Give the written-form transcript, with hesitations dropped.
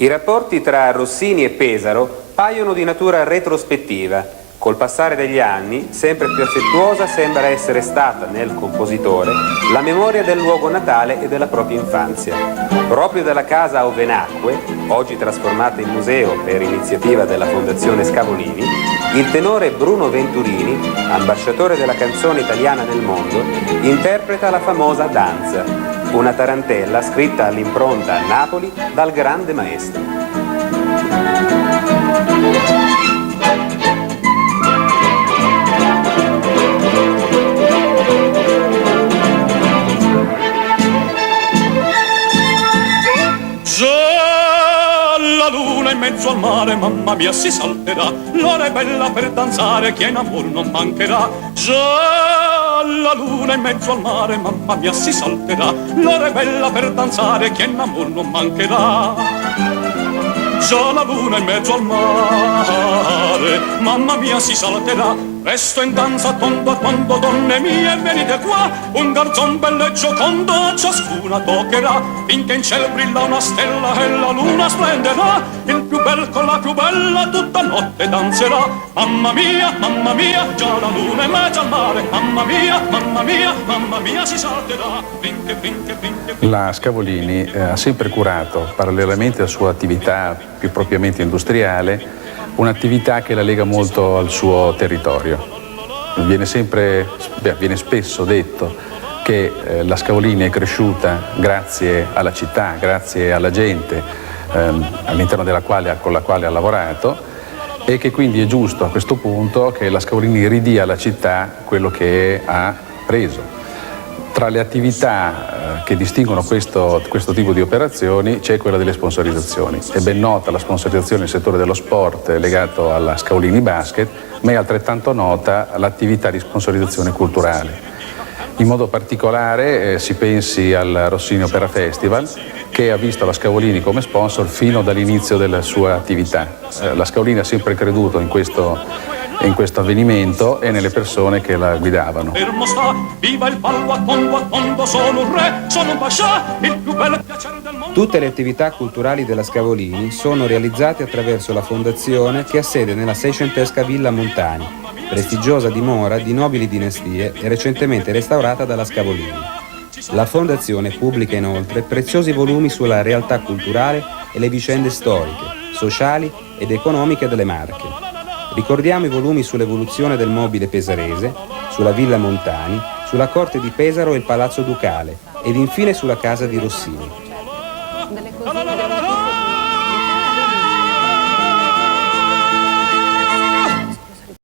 I rapporti tra Rossini e Pesaro paiono di natura retrospettiva. Col passare degli anni, sempre più affettuosa sembra essere stata nel compositore la memoria del luogo natale e della propria infanzia. Proprio dalla casa ove nacque, oggi trasformata in museo per iniziativa della Fondazione Scavolini, il tenore Bruno Venturini, ambasciatore della canzone italiana nel mondo, interpreta la famosa Danza, una tarantella scritta all'impronta a Napoli dal grande maestro. In mezzo al mare, mamma mia, si salterà. L'ora è bella per danzare, chi in amor non mancherà. Già la luna in mezzo al mare, mamma mia, si salterà. L'ora è bella per danzare, chi in amor non mancherà. Già la luna in mezzo al mare, mamma mia, si salterà. Resto in danza tondo a tondo, donne mie, venite qua. Un garzon bello e giocondo a ciascuna toccherà, finché in cielo brilla una stella e la luna splenderà. Il più bel con la più bella tutta notte danzerà. Mamma mia, già la luna in mezzo al mare. Mamma mia, si salterà. Finché. La Scavolini ha sempre curato, parallelamente alla sua attività più propriamente industriale, un'attività che la lega molto al suo territorio. Viene spesso detto che la Scavolini è cresciuta grazie alla città, grazie alla gente all'interno con la quale ha lavorato, e che quindi è giusto a questo punto che la Scavolini ridia alla città quello che ha preso. Tra le attività che distinguono questo tipo di operazioni c'è quella delle sponsorizzazioni. È ben nota la sponsorizzazione nel settore dello sport legato alla Scavolini Basket, ma è altrettanto nota l'attività di sponsorizzazione culturale. In modo particolare si pensi al Rossini Opera Festival, che ha visto la Scavolini come sponsor fino dall'inizio della sua attività. La Scavolini ha sempre creduto in questo avvenimento e nelle persone che la guidavano. Tutte le attività culturali della Scavolini sono realizzate attraverso la fondazione che ha sede nella seicentesca Villa Montani, prestigiosa dimora di nobili dinastie e recentemente restaurata dalla Scavolini. La fondazione pubblica inoltre preziosi volumi sulla realtà culturale e le vicende storiche, sociali ed economiche delle Marche. Ricordiamo i volumi sull'evoluzione del mobile pesarese, sulla Villa Montani, sulla corte di Pesaro e il Palazzo Ducale ed infine sulla casa di Rossini.